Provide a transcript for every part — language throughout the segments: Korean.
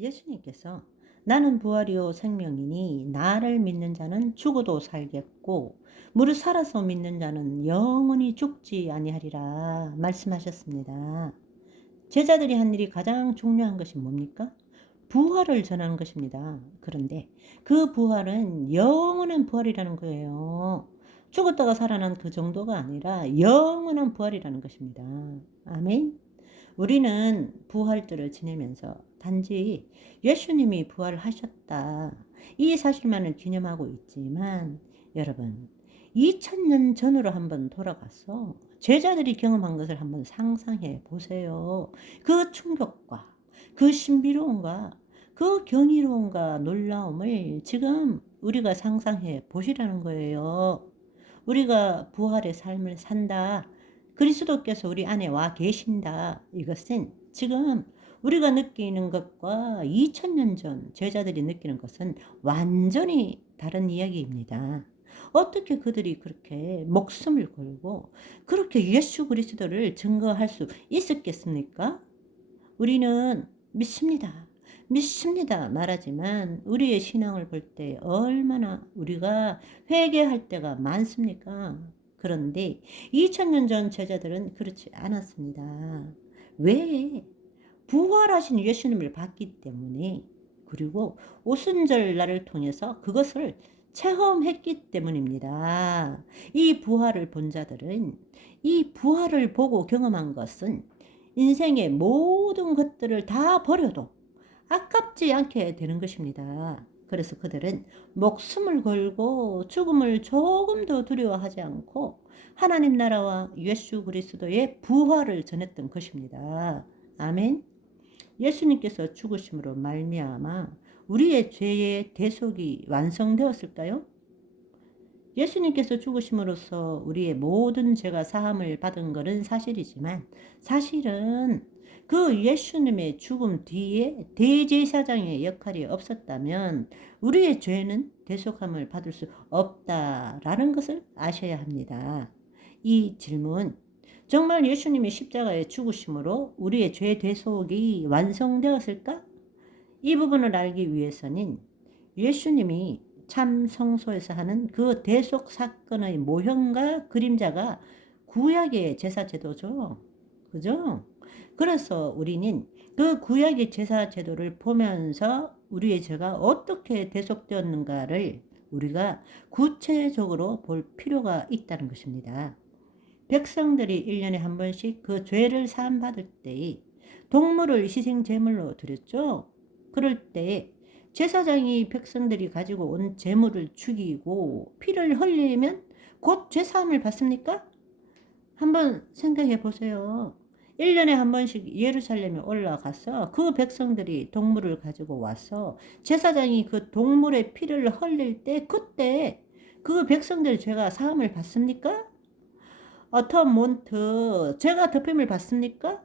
예수님께서 나는 부활이요 생명이니 나를 믿는 자는 죽어도 살겠고 무릇 살아서 믿는 자는 영원히 죽지 아니하리라 말씀하셨습니다. 제자들이 한 일이 가장 중요한 것이 뭡니까? 부활을 전하는 것입니다. 그런데 그 부활은 영원한 부활이라는 거예요. 죽었다가 살아난 그 정도가 아니라 영원한 부활이라는 것입니다. 아멘. 우리는 부활절을 지내면서 단지 예수님이 부활하셨다, 이 사실만을 기념하고 있지만, 여러분, 2000년 전으로 한번 돌아가서 제자들이 경험한 것을 한번 상상해 보세요. 그 충격과 그 신비로움과 그 경이로움과 놀라움을 지금 우리가 상상해 보시라는 거예요. 우리가 부활의 삶을 산다, 그리스도께서 우리 안에 와 계신다, 이것은 지금 우리가 느끼는 것과 2000년 전 제자들이 느끼는 것은 완전히 다른 이야기입니다. 어떻게 그들이 그렇게 목숨을 걸고 그렇게 예수 그리스도를 증거할 수 있었겠습니까? 우리는 믿습니다. 믿습니다 말하지만 우리의 신앙을 볼 때 얼마나 우리가 회개할 때가 많습니까? 그런데 2000년 전 제자들은 그렇지 않았습니다. 왜? 부활하신 예수님을 봤기 때문에, 그리고 오순절 날을 통해서 그것을 체험했기 때문입니다. 이 부활을 본 자들은, 이 부활을 보고 경험한 것은 인생의 모든 것들을 다 버려도 아깝지 않게 되는 것입니다. 그래서 그들은 목숨을 걸고 죽음을 조금도 두려워하지 않고 하나님 나라와 예수 그리스도의 부활을 전했던 것입니다. 아멘. 예수님께서 죽으심으로 말미암아 우리의 죄의 대속이 완성되었을까요? 예수님께서 죽으심으로써 우리의 모든 죄가 사함을 받은 것은 사실이지만, 사실은 그 예수님의 죽음 뒤에 대제사장의 역할이 없었다면 우리의 죄는 대속함을 받을 수 없다라는 것을 아셔야 합니다. 이 질문, 정말 예수님의 십자가의 죽으심으로 우리의 죄 대속이 완성되었을까? 이 부분을 알기 위해서는 예수님이 참 성소에서 하는 그 대속 사건의 모형과 그림자가 구약의 제사 제도죠. 그죠? 그래서 우리는 그 구약의 제사 제도를 보면서 우리의 죄가 어떻게 대속되었는가를 우리가 구체적으로 볼 필요가 있다는 것입니다. 백성들이 1년에 한 번씩 그 죄를 사함받을 때에 동물을 희생 제물로 드렸죠. 그럴 때 제사장이 백성들이 가지고 온 제물을 죽이고 피를 흘리면 곧 죄사함을 받습니까? 한번 생각해 보세요. 1년에 한 번씩 예루살렘에 올라가서 그 백성들이 동물을 가지고 와서 제사장이 그 동물의 피를 흘릴 때, 그때 그 백성들의 죄가 사함을 받습니까? 어터몬트 죄가 덮임을 받습니까?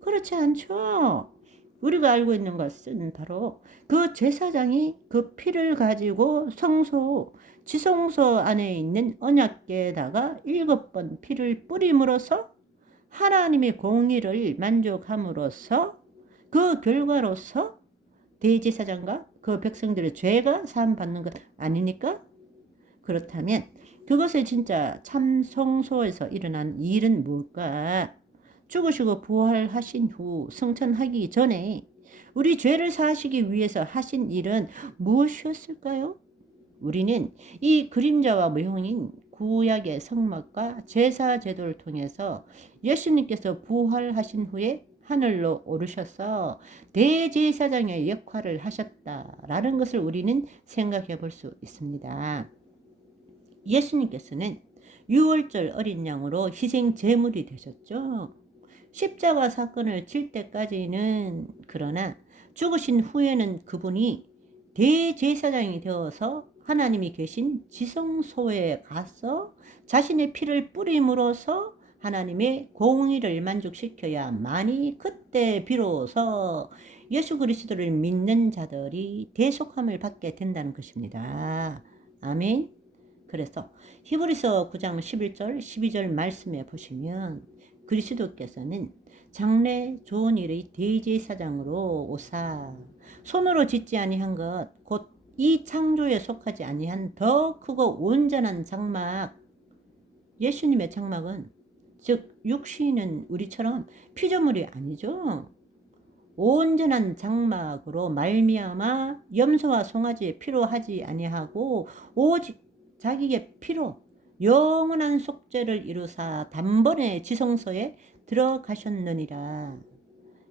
그렇지 않죠. 우리가 알고 있는 것은 바로 그 제사장이 그 피를 가지고 성소, 지성소 안에 있는 언약궤에다가 7번 피를 뿌림으로써 하나님의 공의를 만족함으로써 그 결과로서 대제사장과 그 백성들의 죄가 사함받는 것 아닙니까? 그렇다면 그것을 진짜 참 성소에서 일어난 일은 뭘까? 죽으시고 부활하신 후 승천하기 전에 우리 죄를 사하시기 위해서 하신 일은 무엇이었을까요? 우리는 이 그림자와 모형인 구약의 성막과 제사 제도를 통해서 예수님께서 부활하신 후에 하늘로 오르셔서 대제사장의 역할을 하셨다라는 것을 우리는 생각해 볼 수 있습니다. 예수님께서는 6월절 어린 양으로 희생 제물이 되셨죠. 십자가 사건을 칠 때까지는, 그러나 죽으신 후에는 그분이 대제사장이 되어서 하나님이 계신 지성소에 가서 자신의 피를 뿌림으로써 하나님의 공의를 만족시켜야만이 그때 비로소 예수 그리스도를 믿는 자들이 대속함을 받게 된다는 것입니다. 아멘. 그래서 히브리서 9장 11절 12절 말씀에 보시면 그리스도께서는 장래 좋은 일의 대제사장으로 오사 손으로 짓지 아니한 것 곧 이 창조에 속하지 아니한 더 크고 온전한 장막, 예수님의 장막은 즉 육신은 우리처럼 피조물이 아니죠. 온전한 장막으로 말미암아 염소와 송아지의 피로 하지 아니하고 오직 자기의 피로 영원한 속죄를 이루사 단번에 지성소에 들어가셨느니라.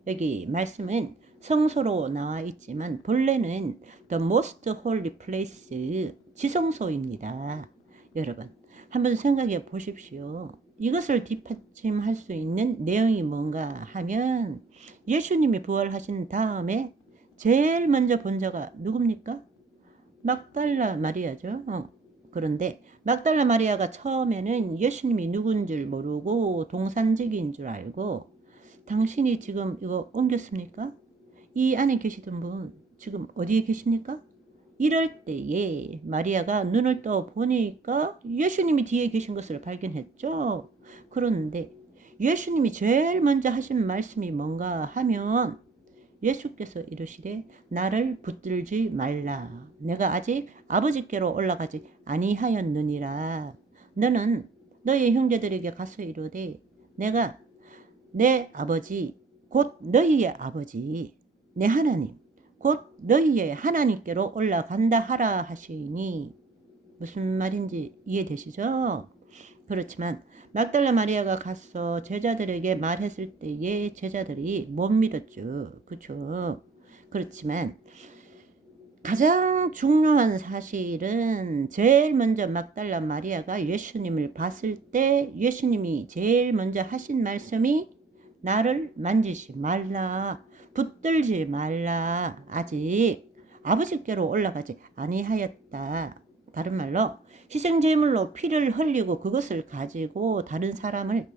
여기 말씀은 성소로 나와 있지만 본래는 The Most Holy Place, 지성소입니다. 여러분 한번 생각해 보십시오. 이것을 뒷받침할 수 있는 내용이 뭔가 하면 예수님이 부활하신 다음에 제일 먼저 본 자가 누굽니까? 막달라 마리아죠. 그런데 막달라 마리아가 처음에는 예수님이 누군 줄 모르고 동산직인 줄 알고, 당신이 지금 이거 옮겼습니까? 이 안에 계시던 분 지금 어디에 계십니까? 이럴 때에 마리아가 눈을 떠 보니까 예수님이 뒤에 계신 것을 발견했죠. 그런데 예수님이 제일 먼저 하신 말씀이 뭔가 하면 예수께서 이르시되 나를 붙들지 말라. 내가 아직 아버지께로 올라가지 아니하였느니라. 너는 너희 형제들에게 가서 이르되 내가 내 아버지 곧 너희의 아버지 내 하나님 곧 너희의 하나님께로 올라간다 하라 하시니, 무슨 말인지 이해되시죠? 그렇지만 막달라 마리아가 가서 제자들에게 말했을 때에 제자들이 못 믿었죠. 그렇죠? 그렇지만 가장 중요한 사실은 제일 먼저 막달라 마리아가 예수님을 봤을 때 예수님이 제일 먼저 하신 말씀이 나를 만지지 말라, 붙들지 말라, 아직 아버지께로 올라가지 아니하였다. 다른 말로 희생제물로 피를 흘리고 그것을 가지고 다른 사람을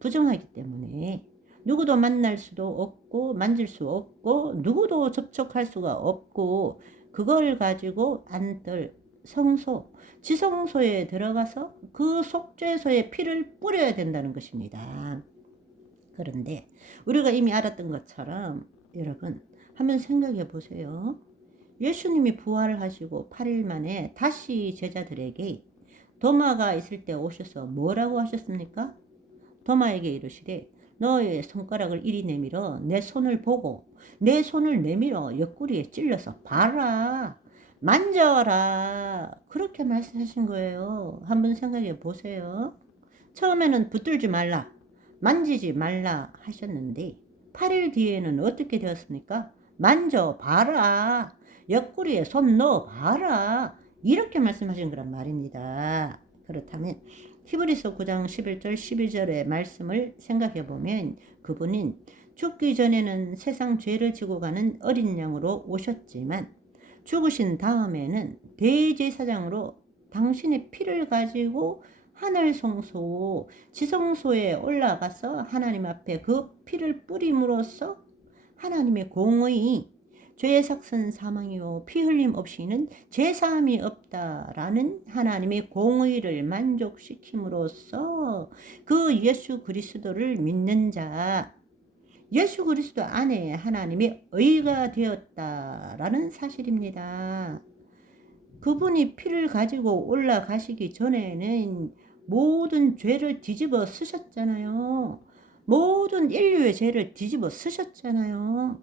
부정하기 때문에 누구도 만날 수도 없고 만질 수 없고 누구도 접촉할 수가 없고, 그걸 가지고 안뜰 성소, 지성소에 들어가서 그 속죄소에 피를 뿌려야 된다는 것입니다. 그런데 우리가 이미 알았던 것처럼 여러분 한번 생각해 보세요. 예수님이 부활을 하시고 8일 만에 다시 제자들에게 도마가 있을 때 오셔서 뭐라고 하셨습니까? 도마에게 이르시되 너의 손가락을 이리 내밀어 내 손을 보고 내 손을 내밀어 옆구리에 찔러서 봐라, 만져라, 그렇게 말씀하신 거예요. 한번 생각해 보세요. 처음에는 붙들지 말라, 만지지 말라 하셨는데 8일 뒤에는 어떻게 되었습니까? 만져봐라, 옆구리에 손 넣어봐라, 이렇게 말씀하신 거란 말입니다. 그렇다면 히브리서 9장 11절 12절의 말씀을 생각해 보면 그분은 죽기 전에는 세상 죄를 지고 가는 어린 양으로 오셨지만 죽으신 다음에는 대제사장으로 당신의 피를 가지고 하늘 성소, 지성소에 올라가서 하나님 앞에 그 피를 뿌림으로써 하나님의 공의, 죄의 삭은 사망이요 피 흘림 없이는 죄사함이 없다라는 하나님의 공의를 만족시킴으로써 그 예수 그리스도를 믿는 자, 예수 그리스도 안에 하나님의 의가 되었다라는 사실입니다. 그분이 피를 가지고 올라가시기 전에는 모든 죄를 뒤집어 쓰셨잖아요. 모든 인류의 죄를 뒤집어 쓰셨잖아요.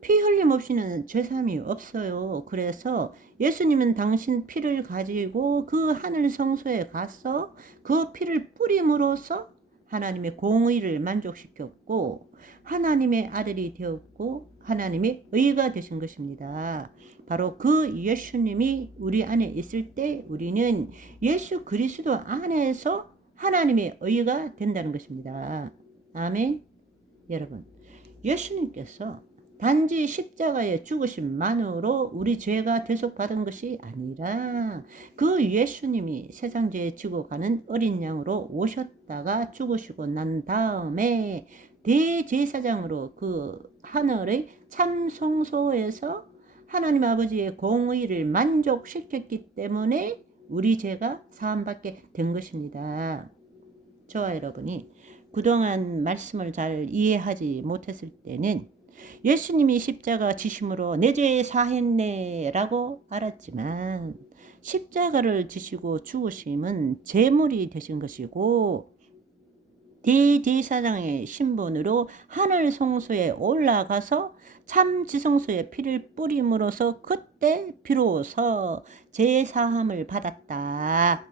피 흘림 없이는 죄사함이 없어요. 그래서 예수님은 당신 피를 가지고 그 하늘 성소에 가서 그 피를 뿌림으로써 하나님의 공의를 만족시켰고 하나님의 아들이 되었고 하나님의 의가 되신 것입니다. 바로 그 예수님이 우리 안에 있을 때 우리는 예수 그리스도 안에서 하나님의 의가 된다는 것입니다. 아멘. 여러분, 예수님께서 단지 십자가의 죽으심만으로 우리 죄가 대속받은 것이 아니라 그 예수님이 세상 죄에 지고 가는 어린 양으로 오셨다가 죽으시고 난 다음에 대제사장으로 그 하늘의 참 성소에서 하나님 아버지의 공의를 만족시켰기 때문에 우리 죄가 사함받게 된 것입니다. 저와 여러분이 그동안 말씀을 잘 이해하지 못했을 때는 예수님이 십자가 지심으로 내 죄 사했네 라고 알았지만 십자가를 지시고 죽으심은 제물이 되신 것이고 대제사장의 신분으로 하늘 성소에 올라가서 참 지성소에 피를 뿌림으로써 그때 비로소 제사함을 받았다.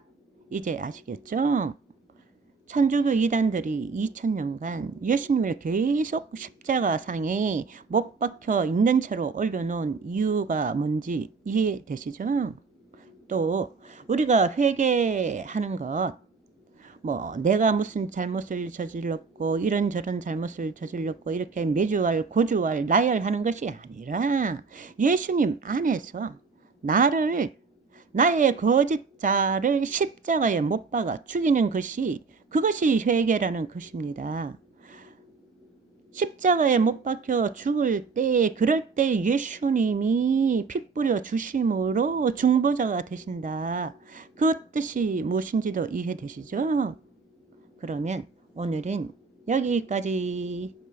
이제 아시겠죠? 천주교 이단들이 2000년간 예수님을 계속 십자가상에 못 박혀 있는 채로 올려놓은 이유가 뭔지 이해되시죠? 또 우리가 회개하는 것, 내가 무슨 잘못을 저질렀고 이런저런 잘못을 저질렀고 이렇게 매주할 고주할 나열하는 것이 아니라 예수님 안에서 나의 거짓자를 십자가에 못 박아 죽이는 것이 그것이 회개라는 것입니다. 십자가에 못 박혀 죽을 때 그럴 때 예수님이 피 뿌려 주심으로 중보자가 되신다. 그 뜻이 무엇인지도 이해되시죠? 그러면 오늘은 여기까지.